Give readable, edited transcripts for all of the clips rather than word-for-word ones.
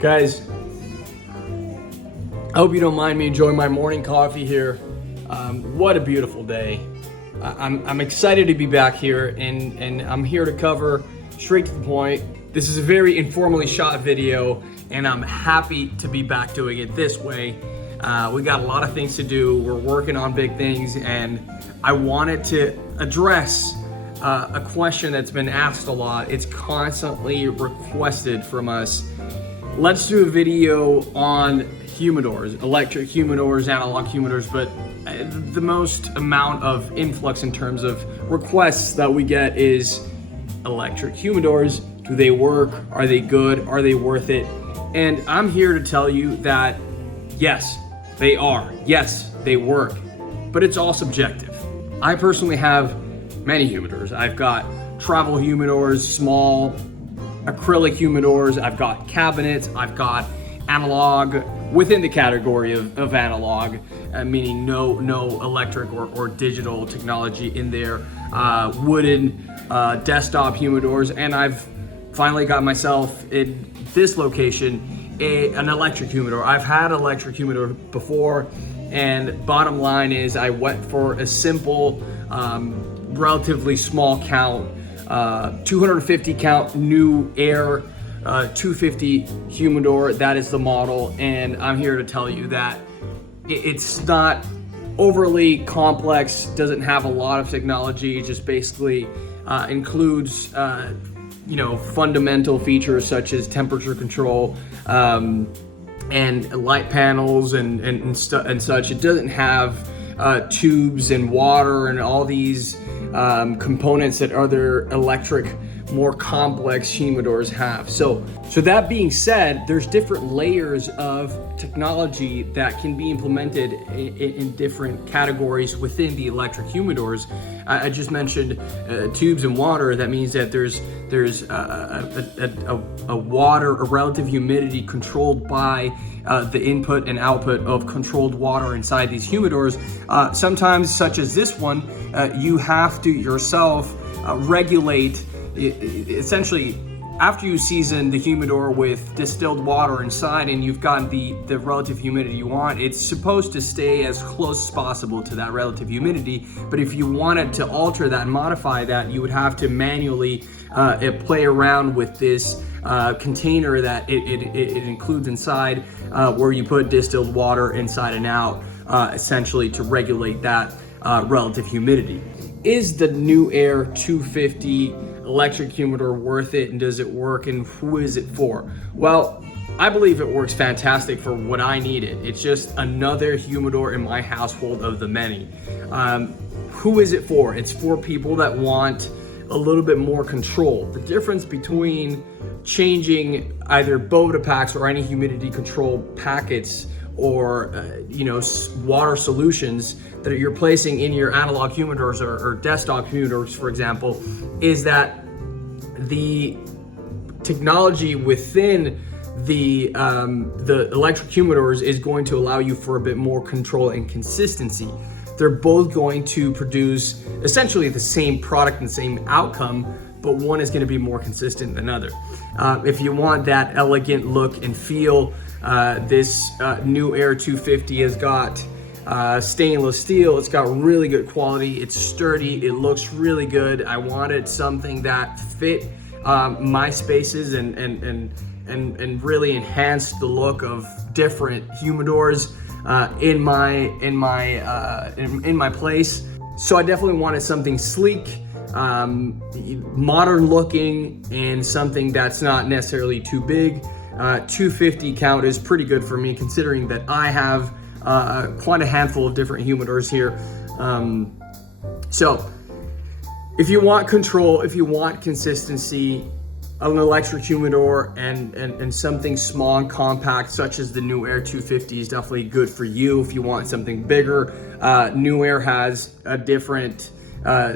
Guys, I hope you don't mind me enjoying my morning coffee here. What a beautiful day. I'm excited to be back here, and I'm here to cover straight to the point. This is a very informally shot video, and I'm happy to be back doing it this way. We got a lot of things to do. We're working on big things, and I wanted to address a question that's been asked a lot. It's constantly requested from us. Let's do a video on humidors, electric humidors, analog humidors, but the most amount of influx in terms of requests that we get is electric humidors. Do they work? Are they good? Are they worth it? And I'm here to tell you that yes, they are. Yes, they work, but it's all subjective. I personally have many humidors. I've got travel humidors, small acrylic humidors, I've got cabinets, I've got analog within the category of analog, meaning no electric or digital technology in there, wooden desktop humidors, and I've finally got myself in this location an electric humidor. I've had electric humidor before, and bottom line is I went for a simple, relatively small count, 250 count NewAir 250 humidor. That is the model, and I'm here to tell you that it's not overly complex, doesn't have a lot of technology, it just basically includes fundamental features such as temperature control and light panels and such. It doesn't have tubes and water and all these components that other electric, more complex humidors have. So that being said, there's different layers of technology that can be implemented in different categories within the electric humidors. I just mentioned tubes and water. That means that there's a water, a relative humidity controlled by the input and output of controlled water inside these humidors. Sometimes, such as this one, you have to yourself regulate. Essentially, after you season the humidor with distilled water inside and you've gotten the relative humidity you want, it's supposed to stay as close as possible to that relative humidity. But if you wanted to alter that and modify that, you would have to manually play around with this container that it includes inside, where you put distilled water inside and out, essentially to regulate that relative humidity. Is the NewAir 250 electric humidor worth it, and does it work, and who is it for? Well, I believe it works fantastic for what I need it. It's just another humidor in my household of the many. Who is it for? It's for people that want a little bit more control. The difference between changing either Boveda packs or any humidity control packets or water solutions that you're placing in your analog humidors or desktop humidors, for example, is that the technology within the electric humidors is going to allow you for a bit more control and consistency. They're both going to produce essentially the same product and the same outcome, but one is going to be more consistent than another. If you want that elegant look and feel, this NewAir 250 has got stainless steel. It's got really good quality. It's sturdy. It looks really good. I wanted something that fit my spaces and really enhanced the look of different humidors in my place. So I definitely wanted something sleek, modern looking, and something that's not necessarily too big. 250 count is pretty good for me, considering that I have quite a handful of different humidors here. So if you want control, if you want consistency, an electric humidor and something small and compact such as the NewAir 250 is definitely good for you. If you want something bigger, NewAir has a different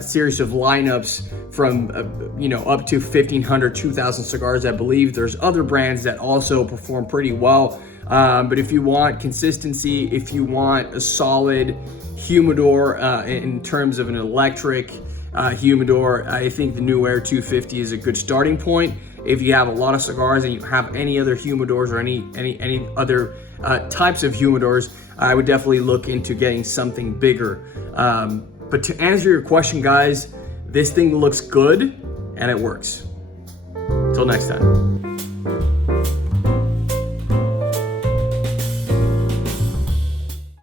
series of lineups from up to 1,500, 2,000 cigars. I believe there's other brands that also perform pretty well, but if you want consistency, if you want a solid humidor in terms of an electric humidor, I think the NewAir 250 is a good starting point. if you have a lot of cigars and you have any other humidors or any other types of humidors, I would definitely look into getting something bigger. But to answer your question, guys, this thing looks good and it works. Till next time.